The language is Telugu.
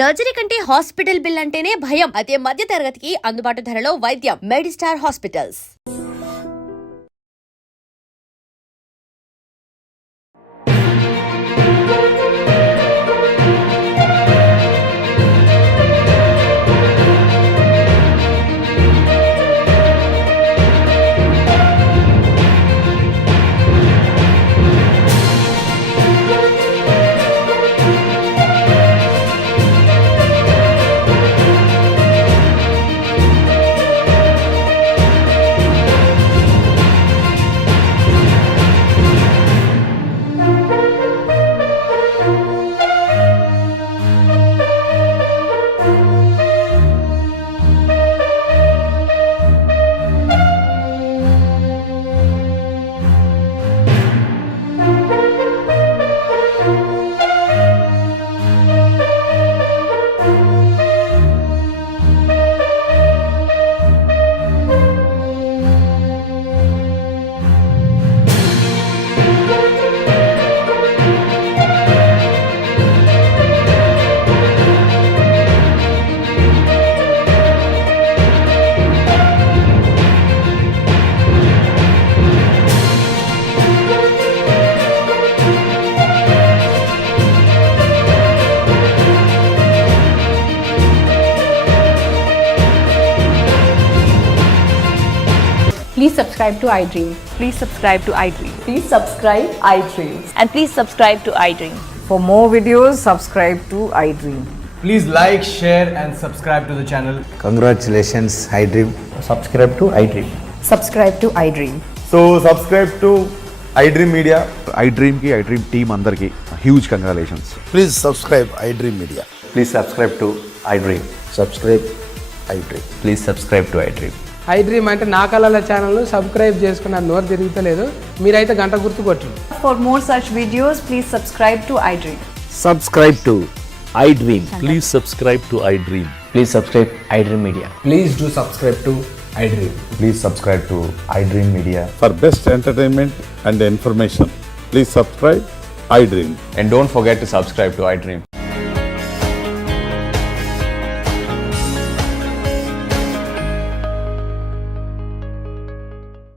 సర్జరీ కంటే హాస్పిటల్ బిల్ అంటేనే భయం. అదే మధ్య తరగతికి అందుబాటు ధరలో వైద్యం. Medistar hospitals. Please subscribe to iDream. Please subscribe to iDream. Please subscribe iDream. And please subscribe to iDream. For more videos, subscribe to iDream. Please like, share and subscribe to the channel. Congratulations, iDream. Subscribe to iDream. Subscribe to iDream. So subscribe to iDream Media. iDream ki iDream team andarki huge congratulations. Please subscribe iDream Media. Please subscribe to iDream. Subscribe iDream. Please subscribe to iDream. iDream అంటే నా కళల ఛానల్ సబ్స్క్రైబ్ చేసుకున్న నోరు తిరుగుతలేదు. మీరైతే గంట గుర్తు కొట్టండి. For more such videos, please subscribe to iDream. Subscribe to iDream. Please subscribe to iDream. Please subscribe iDream Media. Please do subscribe to iDream. Please subscribe to iDream Media. For best entertainment and information, please subscribe iDream. And don't forget to subscribe to iDream.